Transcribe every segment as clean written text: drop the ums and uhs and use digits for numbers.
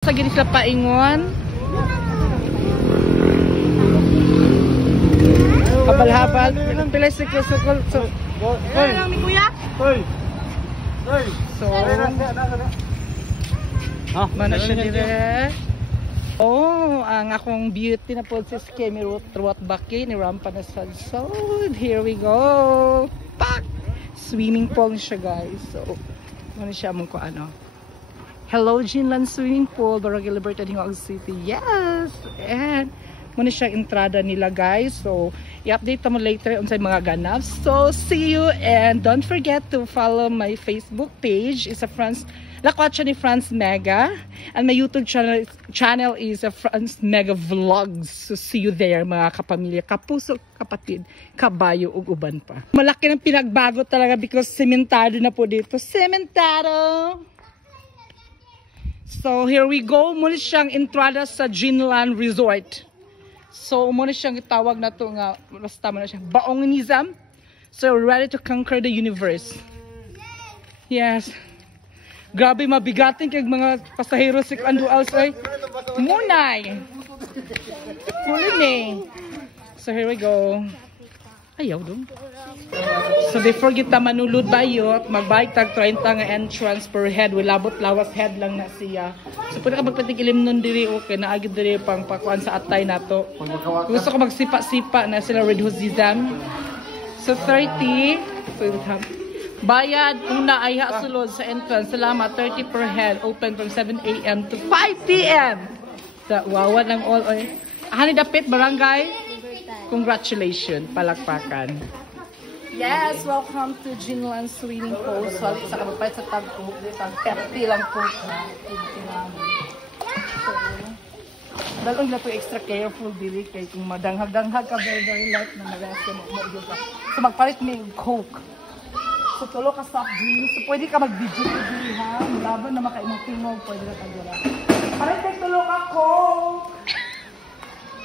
Sa gini sila paingon. Habal-habal. Pilay sukol. So, Hoy lang mi kuya. Hoy. So, mana siya dire. Oh, ang akong beauty na po si Kemi Ruat Baki ni Rampa na Sadsod. Here we go. Pak! Swimming pool siya, guys. So, ano siya mong ko ano. Hello, Jinlan Swimming Pool, Barangay Libertad, Hingoag City. Yes! And, muna siya entrada nila, guys. So, i-update mo later on sa mga ganap. So, see you and don't forget to follow my Facebook page. It's a Lakwatsa ni Franz Mega. And my YouTube channel is a Franz Mega Vlogs. So, see you there, mga kapamilya, kapuso, kapatid, kabayo, ug uban pa. Malaki ng pinagbago talaga because sementado na po dito. Sementado! So, here we go. Muna siyang entrada sa Jinlan Resort. So, muna siyang itawag na ito nga, basta mo na siya, Baonginizam. So, ready to conquer the universe. Yes. Grabe, mabigating kay mga pasahero si Andual. Munay! Huli. So, here we go. Ayaw dong. So before kita manulod bayot, magbayad tag 30 nga entrance per head. Wilabot lawas head lang na siya. So pwede ka magpatikilim nun diri okay na agad diri pang pakuan sa atay nato. Gusto ko magsipa-sipa na sila Red Huzizam. So 30. So bayad una ay sulod sa entrance. Salamat 30 per head. Open from 7 AM to 5 PM. So wawa ng all oy. Hani dapit barangay. Congratulations, palakpakan. Yes, welcome to Jinlan Swimming Pool. So, sa kabapay sa tag-o, tag-30 lang po. So, dalong na po extra careful dili kay kung madanghag-danghag ka very light na marasa mo ka. So, magpalit may Coke. So, tulo ka soft drinks. So, pwede ka mag-video ha. Laban na makaimang tingog, pwede na kagula. Palit may tulo ka Coke.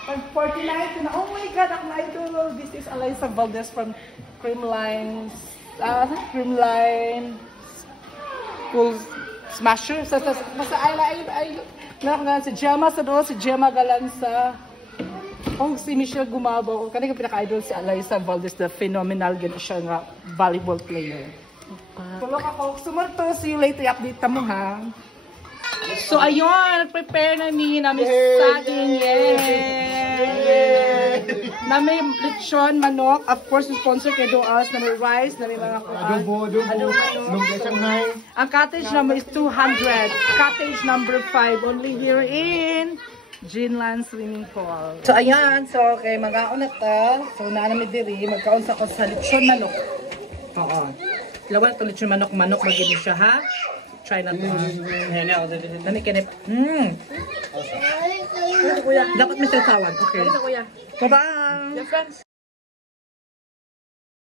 49 na, oh my god, ako na idol. This is Alyssa Valdez from Creamline Cool Smasher. Basta ay si Gemma sa doon, si Gemma galang sa si Michelle Gumabaw. Kanina ka pinaka-idol si Alyssa Valdez, the phenomenal gan siya nga volleyball player. Tulog ako, sumarto, see you later, update mo ha. So ayun, prepare na namin saging, namin lechon, manok, of course sponsor kay Doas, namin rice, namin mga adobo, lumpia Shanghai. Ang cottage number is 200, cottage number 5, only here in Jinlan Swimming Pool. So ayan, so okay, mag-aon na ta. So naanami diri, magkaon sa ko sa lechon manok. Oo. Lawan to lechon manok, magiging siya ha. Try na to. Dami kinip. Dapat may sasawan. Okay. Bye-bye.